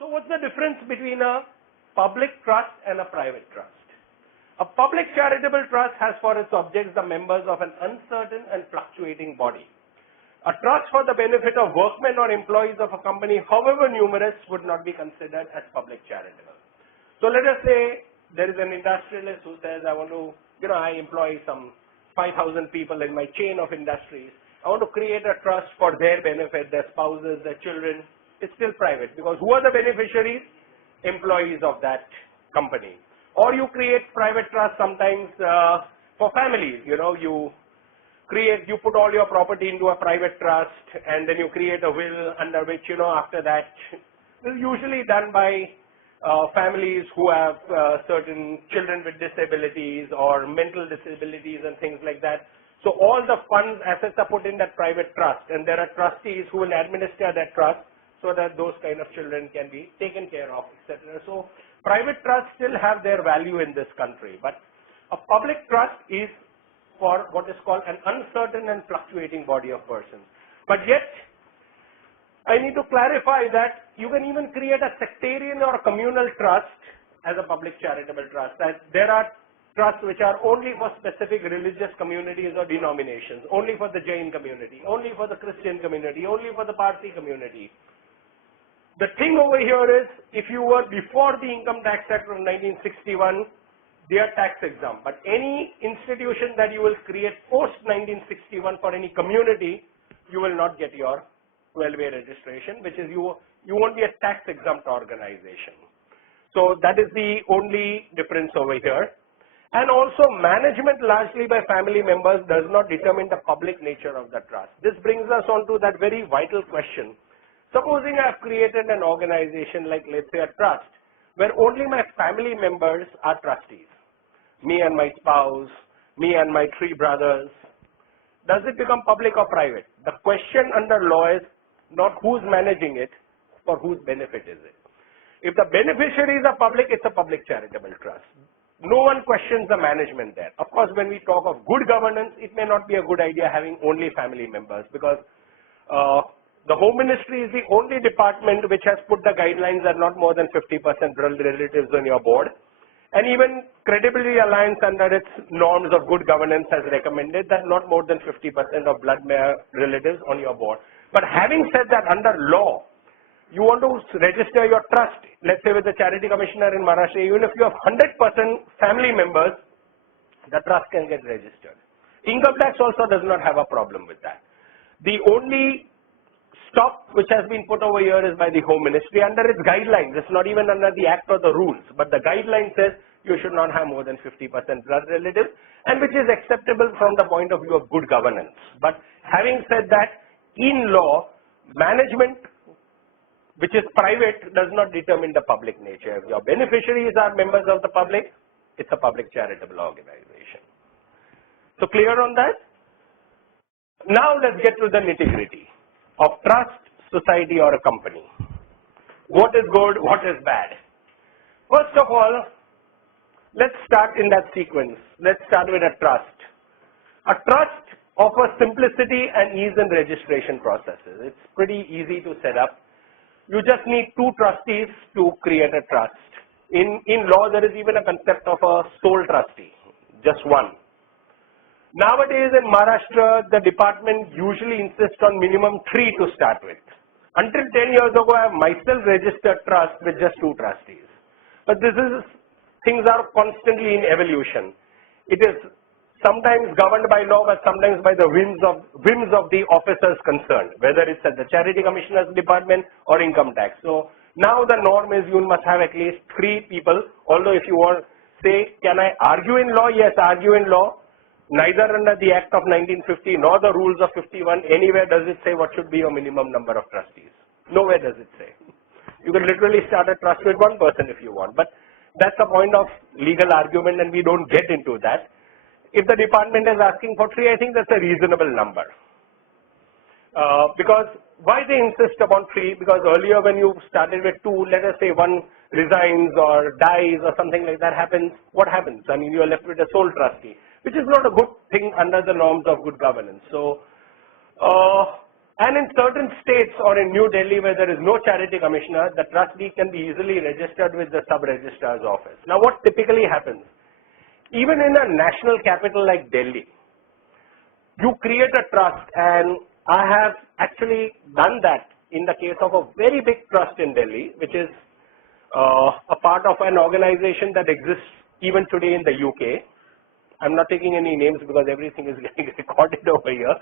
So what's the difference between a public trust and a private trust? A public charitable trust has for its objects the members of an uncertain and fluctuating body. A trust for the benefit of workmen or employees of a company, however numerous, would not be considered as public charitable. So let us say there is an industrialist who says, I want to, I employ some 5,000 people in my chain of industries. I want to create a trust for their benefit, their spouses, their children. It's still private because who are the beneficiaries? Employees of that company. Or you create private trust sometimes for families. You put all your property into a private trust and then you create a will under which, after that, this is usually done by families who have certain children with disabilities or mental disabilities and things like that. So all the funds, assets are put in that private trust and there are trustees who will administer that trust so that those kind of children can be taken care of, etc. So private trusts still have their value in this country, but a public trust is for what is called an uncertain and fluctuating body of persons. But yet, I need to clarify that you can even create a sectarian or a communal trust as a public charitable trust. That there are trusts which are only for specific religious communities or denominations, only for the Jain community, only for the Christian community, only for the Parsi community. The thing over here is, if you were before the Income Tax Act of 1961, they are tax exempt. But any institution that you will create post 1961 for any community, you will not get your 12A registration, which is you won't be a tax exempt organization. So that is the only difference over here. And also management largely by family members does not determine the public nature of the trust. This brings us on to that very vital question. Supposing I have created an organization like, let's say, a trust, where only my family members are trustees, me and my spouse, me and my 3 brothers. Does it become public or private? The question under law is not who's managing it, for whose benefit is it. If the beneficiaries are public, it's a public charitable trust. No one questions the management there. Of course, when we talk of good governance, it may not be a good idea having only family members because the Home Ministry is the only department which has put the guidelines that not more than 50% relatives on your board. And even Credibility Alliance under its norms of good governance has recommended that not more than 50% of blood relatives on your board. But having said that, under law, you want to register your trust, let's say with the Charity Commissioner in Maharashtra, even if you have 100% family members, the trust can get registered. Income tax also does not have a problem with that. The only stop which has been put over here is by the Home Ministry under its guidelines. It's not even under the act or the rules, but the guideline says you should not have more than 50% blood relatives, and which is acceptable from the point of view of good governance. But having said that, in law, management which is private does not determine the public nature. If your beneficiaries are members of the public, it's a public charitable organization. So clear on that? Now let's get to the nitty-gritty of trust, society or a company. What is good, what is bad? First of all, let's start in that sequence. Let's start with a trust. A trust offers simplicity and ease in registration processes. It's pretty easy to set up. You just need 2 trustees to create a trust. In law, there is even a concept of a sole trustee, just one. Nowadays in Maharashtra, the department usually insists on minimum 3 to start with. Until 10 years ago, I have myself registered trust with just 2 trustees. But things are constantly in evolution. It is sometimes governed by law, but sometimes by the whims of the officers concerned, whether it's at the Charity Commissioner's department or income tax. So now the norm is you must have at least 3 people. Although if you want say, can I argue in law? Yes, argue in law. Neither under the Act of 1950 nor the rules of 51 anywhere does it say what should be your minimum number of trustees. Nowhere does it say. You can literally start a trust with 1 person if you want, but that's a point of legal argument and we don't get into that. If the department is asking for 3, I think that's a reasonable number. Because why they insist upon 3? Because earlier when you started with 2, let us say 1 resigns or dies or something like that happens, what happens? I mean, you are left with a sole trustee, which is not a good thing under the norms of good governance. So, And in certain states or in New Delhi where there is no charity commissioner, the trust deed can be easily registered with the sub-registrar's office. Now what typically happens, even in a national capital like Delhi, you create a trust, and I have actually done that in the case of a very big trust in Delhi, which is a part of an organization that exists even today in the UK. I'm not taking any names because everything is getting recorded over here.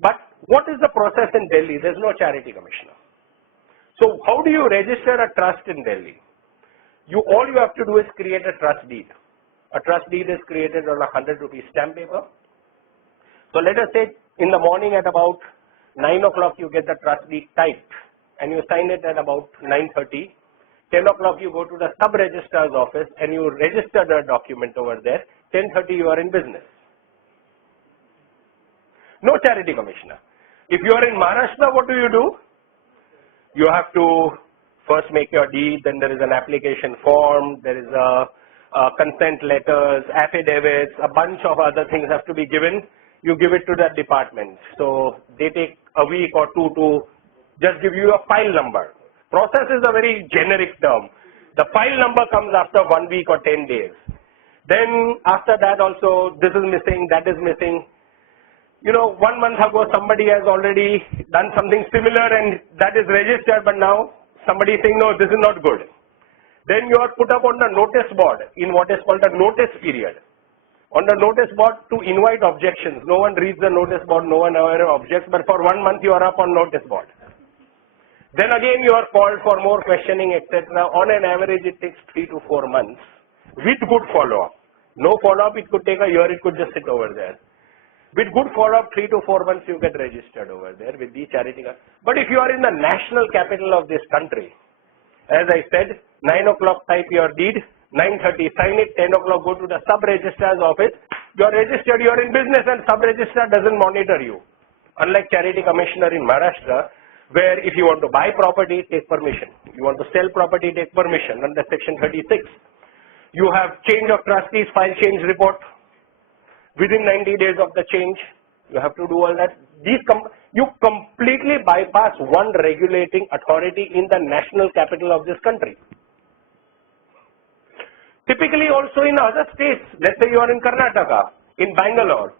But what is the process in Delhi? There's no charity commissioner. So how do you register a trust in Delhi? All you have to do is create a trust deed. A trust deed is created on a 100 rupee stamp paper. So let us say in the morning at about 9 o'clock you get the trust deed typed and you sign it at about 9:30. 10 o'clock you go to the sub-registrar's office and you register the document over there. 10:30 you are in business. No charity commissioner. If you are in Maharashtra, what do? You have to first make your deed, then there is an application form, there is a consent letters, affidavits, a bunch of other things have to be given. You give it to that department. So they take a week or two to just give you a file number. Process is a very generic term. The file number comes after 1 week or 10 days. Then after that also, this is missing, that is missing. 1 month ago somebody has already done something similar and that is registered, but now somebody is saying, no, this is not good. Then you are put up on the notice board in what is called a notice period. On the notice board to invite objections. No one reads the notice board, no one ever objects, but for 1 month you are up on notice board. Then again you are called for more questioning, etc. On an average it takes 3 to 4 months with good follow-up. No follow-up, it could take a year, it could just sit over there. With good follow-up, 3 to 4 months you get registered over there with the charity. But if you are in the national capital of this country, as I said, 9 o'clock type your deed, 9:30 sign it, 10 o'clock go to the sub-registrar's office, you are registered, you are in business and sub-registrar doesn't monitor you. Unlike charity commissioner in Maharashtra, where if you want to buy property, take permission. You want to sell property, take permission under section 36. You have change of trustees, file change report. Within 90 days of the change, you have to do all that. You completely bypass one regulating authority in the national capital of this country. Typically also in other states, let's say you are in Karnataka, in Bangalore,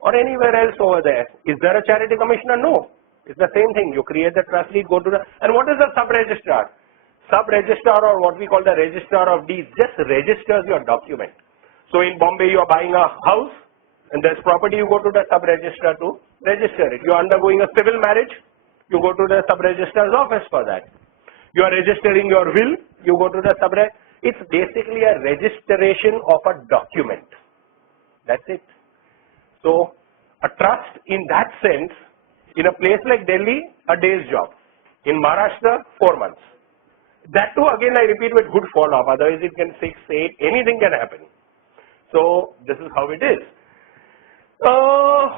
or anywhere else over there, is there a charity commissioner? No. It's the same thing. You create the trust deed, go to the, and what is the sub-registrar? Sub-registrar, or what we call the registrar of deeds, just registers your document. So in Bombay, you are buying a house and there's property, you go to the sub-registrar to register it. You are undergoing a civil marriage, you go to the sub-registrar's office for that. You are registering your will, you go to the sub-registrar. It's basically a registration of a document. That's it. So a trust in that sense, in a place like Delhi, a day's job. In Maharashtra, 4 months. That too, again, I repeat, with good follow-up. Otherwise, it can 6, 8, anything can happen. So this is how it is.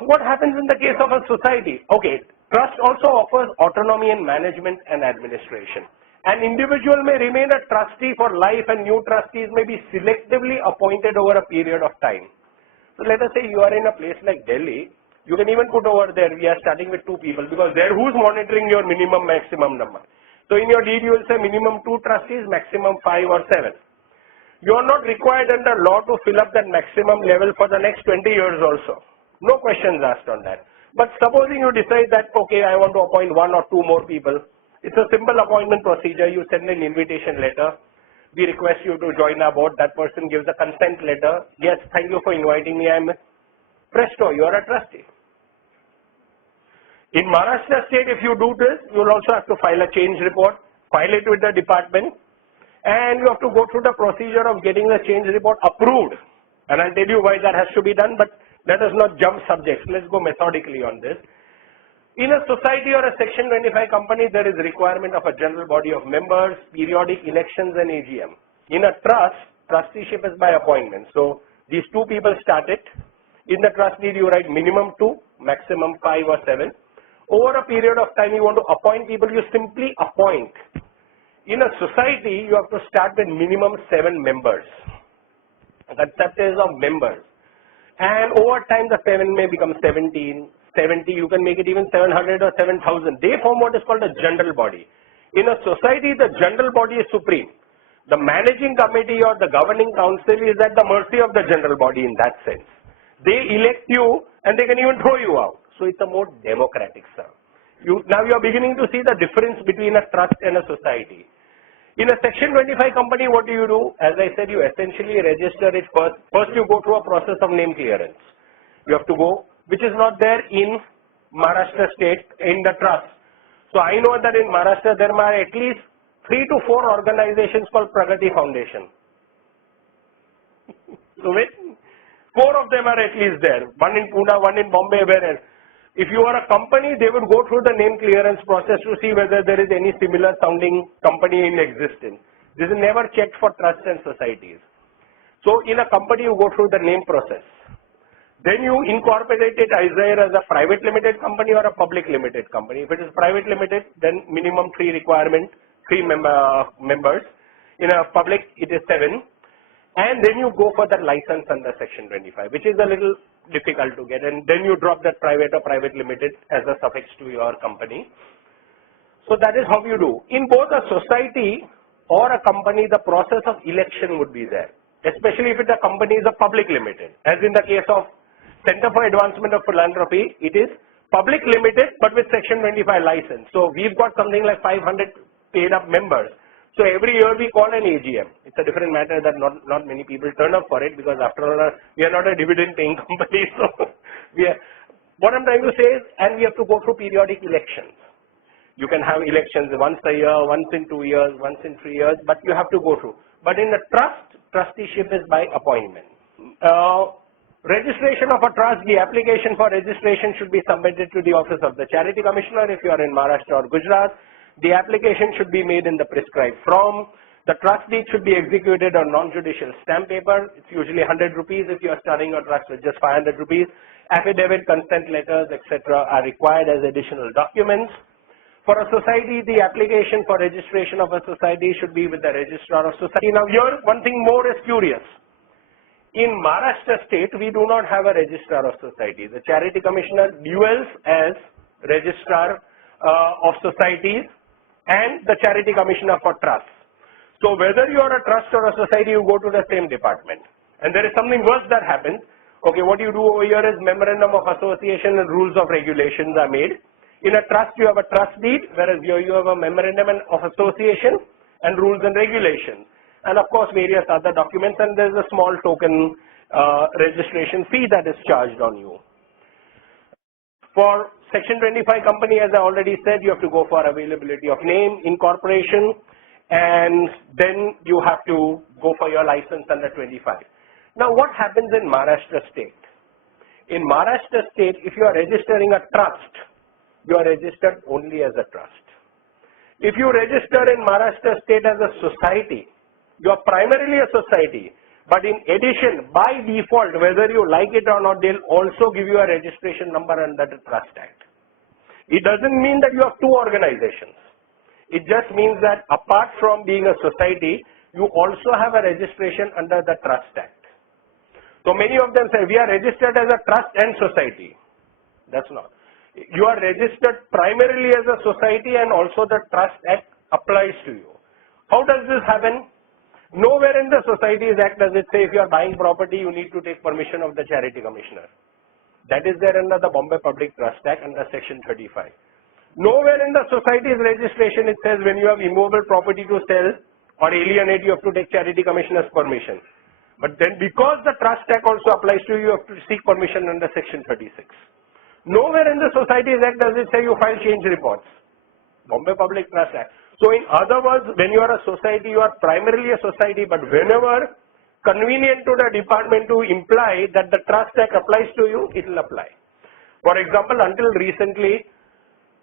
What happens in the case of a society? Okay, trust also offers autonomy in management and administration. An individual may remain a trustee for life and new trustees may be selectively appointed over a period of time. So let us say you are in a place like Delhi, you can even put over there, we are starting with 2 people because there who's monitoring your minimum maximum number. So in your deed you will say minimum 2 trustees, maximum 5 or 7. You are not required under law to fill up that maximum level for the next 20 years also. No questions asked on that. But supposing you decide that, okay, I want to appoint 1 or 2 more people, it's a simple appointment procedure. You send an invitation letter. We request you to join our board. That person gives a consent letter. Yes, thank you for inviting me. I'm presto, you are a trustee. In Maharashtra state, if you do this, you will also have to file a change report, file it with the department, and you have to go through the procedure of getting the change report approved. And I'll tell you why that has to be done, but let us not jump subjects. Let's go methodically on this. In a society or a Section 25 company, there is requirement of a general body of members, periodic elections and AGM. In a trust, trusteeship is by appointment. So these 2 people start it. In the trust deed, you write minimum 2, maximum 5 or 7. Over a period of time, you want to appoint people, you simply appoint. In a society, you have to start with minimum 7 members. The concept is of members. And over time, the 7 may become 17, 70, you can make it even 700 or 7,000. They form what is called a general body. In a society, the general body is supreme. The managing committee or the governing council is at the mercy of the general body in that sense. They elect you and they can even throw you out. So it's a more democratic system. Now you are beginning to see the difference between a trust and a society. In a Section 25 company, what do? As I said, you essentially register it first. First you go through a process of name clearance. You have to go, which is not there in Maharashtra state in the trust. So I know that in Maharashtra there are at least 3 to 4 organizations called Pragati Foundation. So 4 of them are at least there. One in Pune, one in Bombay, whereas if you are a company, they would go through the name clearance process to see whether there is any similar sounding company in existence. This is never checked for trusts and societies. So in a company, you go through the name process. Then you incorporate it either as a private limited company or a public limited company. If it is private limited, then minimum 3 members. In a public, it is 7. And then you go for the license under Section 25, which is a little difficult to get. And then you drop that private or private limited as a suffix to your company. So that is how you do. In both a society or a company, the process of election would be there, especially if the company is a public limited. As in the case of Center for Advancement of Philanthropy, it is public limited but with Section 25 license. So we've got something like 500 paid up members. So every year we call an AGM. It's a different matter that not many people turn up for it, because after all we are not a dividend paying company. So what I'm trying to say is, and we have to go through periodic elections. You can have elections once a year, once in 2 years, once in 3 years, but you have to go through. But in a trust, trusteeship is by appointment. Registration of a trust, the application for registration should be submitted to the office of the Charity Commissioner if you are in Maharashtra or Gujarat. The application should be made in the prescribed form. The trust deed should be executed on non-judicial stamp paper. It's usually 100 rupees if you are starting a trust with just 500 rupees. Affidavit, consent letters, etc. are required as additional documents. For a society, the application for registration of a society should be with the registrar of society. Now here, one thing more is curious. In Maharashtra state, we do not have a registrar of society. The Charity Commissioner duels as registrar of societies and the Charity Commissioner for trusts. So whether you are a trust or a society, you go to the same department. And there is something worse that happens. Okay, what you do over here is memorandum of association and rules of regulations are made. In a trust, you have a trust deed, whereas here you have a memorandum of association and rules and regulations. And of course, various other documents, and there is a small token registration fee that is charged on you. For Section 25 company, as I already said, you have to go for availability of name, incorporation, and then you have to go for your license under 25. Now, what happens in Maharashtra state? In Maharashtra state, if you are registering a trust, you are registered only as a trust. If you register in Maharashtra state as a society, you are primarily a society, but in addition, by default, whether you like it or not, they'll also give you a registration number under the Trust Act. It doesn't mean that you have 2 organizations. It just means that apart from being a society, you also have a registration under the Trust Act. So many of them say, we are registered as a trust and society. That's not. You are registered primarily as a society, and also the Trust Act applies to you. How does this happen? Nowhere in the Societies Act does it say if you are buying property, you need to take permission of the Charity Commissioner. That is there under the Bombay Public Trust Act under Section 35. Nowhere in the society's registration it says when you have immovable property to sell or alienate, you have to take Charity Commissioner's permission. But then because the Trust Act also applies to you, you have to seek permission under Section 36. Nowhere in the Societies Act does it say you file change reports. Bombay Public Trust Act. So in other words, when you are a society, you are primarily a society, but whenever convenient to the department to imply that the Trust Act applies to you, it will apply. For example, until recently,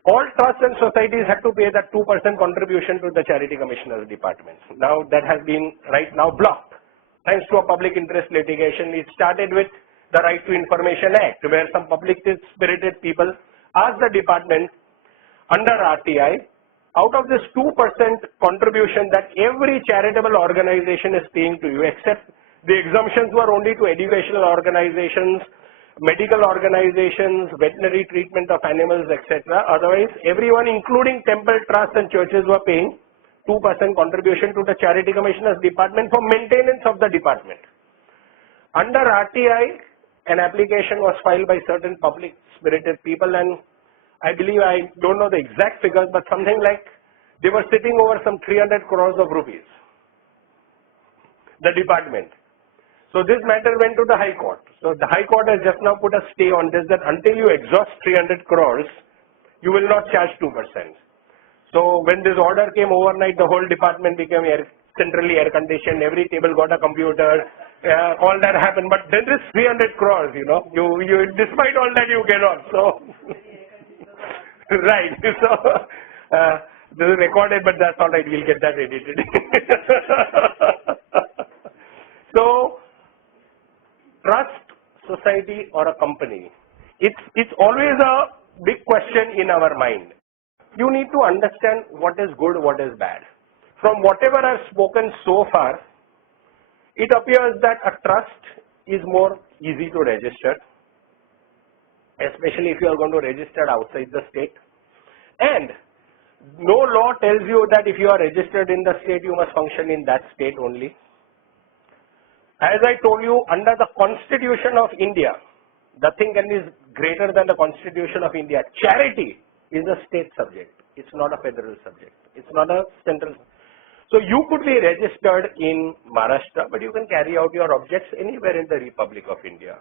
all trusts and societies had to pay that 2% contribution to the Charity Commissioner's departments. Now that has been right now blocked. Thanks to a public interest litigation, it started with the Right to Information Act, where some public spirited people asked the department under RTI, out of this 2% contribution that every charitable organization is paying to you, except The exemptions were only to educational organizations, medical organizations, veterinary treatment of animals, etc. Otherwise, everyone, including temple trusts and churches, were paying 2% contribution to the Charity Commissioners Department for maintenance of the department. Under RTI, an application was filed by certain public-spirited people, and I believe, I don't know the exact figures, but something like they were sitting over some 300 crores of rupees, the department. So this matter went to the High Court. So the High Court has just now put a stay on this, that until you exhaust 300 crores, you will not charge 2%. So when this order came overnight, the whole department became centrally air conditioned, every table got a computer, all that happened. But then this 300 crores, you know, you despite all that you cannot. So right. So this is recorded, but that's all right. We'll get that edited. So trust, society, or a company, it's always a big question in our mind. You need to understand what is good, what is bad. From whatever I've spoken so far, it appears that a trust is more easy to register, especially if you are going to register outside the state. And no law tells you that if you are registered in the state, you must function in that state only. As I told you, under the Constitution of India, nothing is greater than the Constitution of India. Charity is a state subject. It's not a federal subject. It's not a central. So you could be registered in Maharashtra, but you can carry out your objects anywhere in the Republic of India.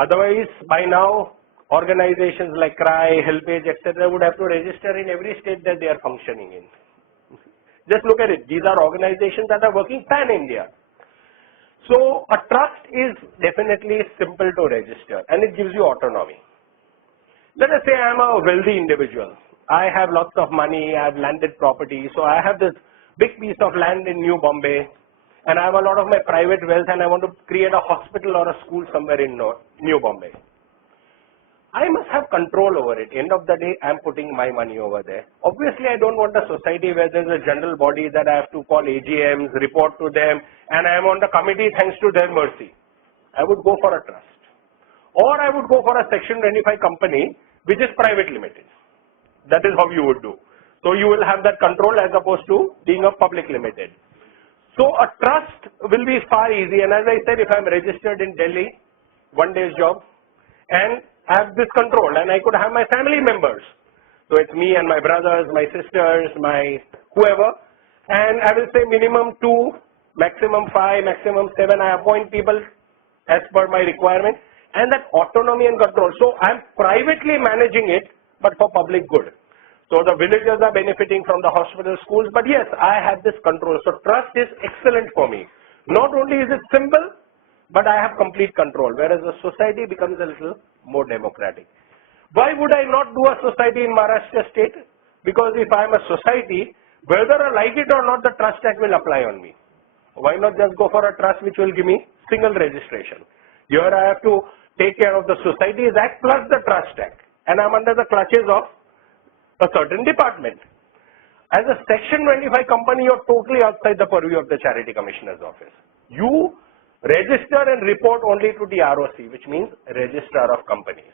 Otherwise, by now, organizations like CRY, HelpAge, etc. would have to register in every state that they are functioning in. Just look at it. These are organizations that are working pan-India. So a trust is definitely simple to register, and it gives you autonomy. Let us say I am a wealthy individual. I have lots of money, I have landed property, so I have this big piece of land in New Bombay, and I have a lot of my private wealth, and I want to create a hospital or a school somewhere in New Bombay. I must have control over it. End of the day, I am putting my money over there. Obviously, I don't want a society where there is a general body that I have to call AGMs, report to them, and I am on the committee thanks to their mercy. I would go for a trust. Or I would go for a Section 25 company, which is private limited. That is how you would do. So you will have that control as opposed to being a public limited. So a trust will be far easy. And as I said, if I am registered in Delhi, one day's job, and have this control, and I could have my family members. So it's me and my brothers, my sisters, my whoever, and I will say minimum 2, maximum 5, maximum 7. I appoint people as per my requirement, and that autonomy and control. So I'm privately managing it, but for public good. So the villagers are benefiting from the hospital, schools, but yes, I have this control. So trust is excellent for me. Not only is it simple, but I have complete control, whereas the society becomes a little more democratic. Why would I not do a society in Maharashtra state? Because if I am a society, whether I like it or not, the Trust Act will apply on me. Why not just go for a trust which will give me single registration? Here I have to take care of the Societies Act plus the Trust Act, and I'm under the clutches of a certain department. As a Section 25 company, you're totally outside the purview of the Charity Commissioner's office. You register and report only to the ROC, which means Registrar of Companies.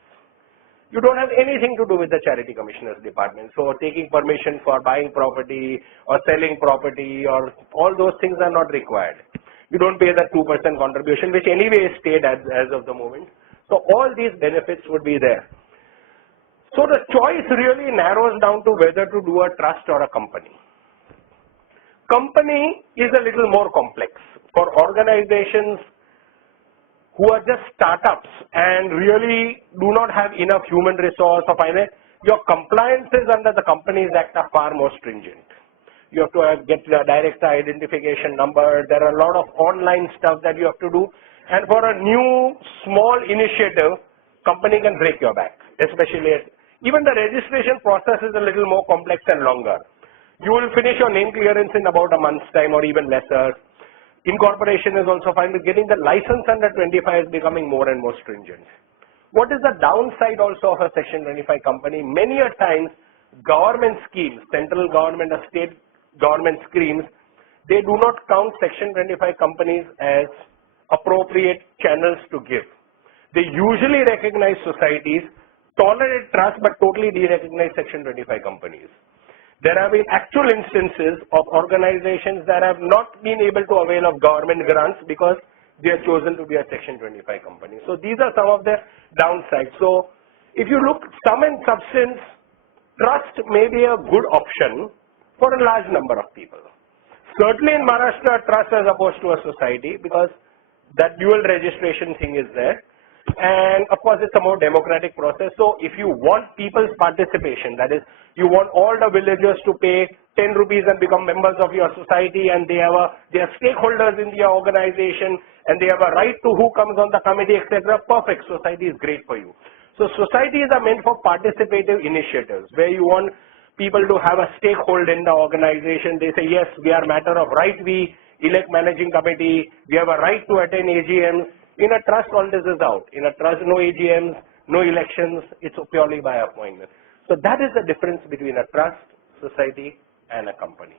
You don't have anything to do with the Charity Commissioner's department. So taking permission for buying property or selling property or all those things are not required. You don't pay that 2% contribution, which anyway is stayed as of the moment. So all these benefits would be there. So the choice really narrows down to whether to do a trust or a company. Company is a little more complex. For organizations who are just startups and really do not have enough human resource or finance, your compliances under the Companies Act are far more stringent. You have to get the director identification number. There are a lot of online stuff that you have to do. And for a new small initiative, company can break your back, especially even the registration process is a little more complex and longer. You will finish your name clearance in about a month's time or even lesser. Incorporation is also fine, but getting the license under 25 is becoming more and more stringent. What is the downside also of a Section 25 company? Many a times, government schemes, central government or state government schemes, they do not count Section 25 companies as appropriate channels to give. They usually recognize societies, tolerate trust, but totally de-recognize Section 25 companies. There have been actual instances of organizations that have not been able to avail of government grants because they are chosen to be a Section 25 company. So these are some of the downsides. So if you look sum and substance, trust may be a good option for a large number of people. Certainly in Maharashtra, trust as opposed to a society, because that dual registration thing is there. And of course, it's a more democratic process. So if you want people's participation, that is, you want all the villagers to pay 10 rupees and become members of your society, and they are stakeholders in your organization, and they have a right to who comes on the committee, etc. Perfect. Society is great for you. So societies are meant for participative initiatives, where you want people to have a stakehold in the organization. They say, yes, we are matter of right, we elect managing committee, we have a right to attend AGMs. In a trust, all this is out. In a trust, no AGMs, no elections, it's purely by appointment. So that is the difference between a trust, society, and a company.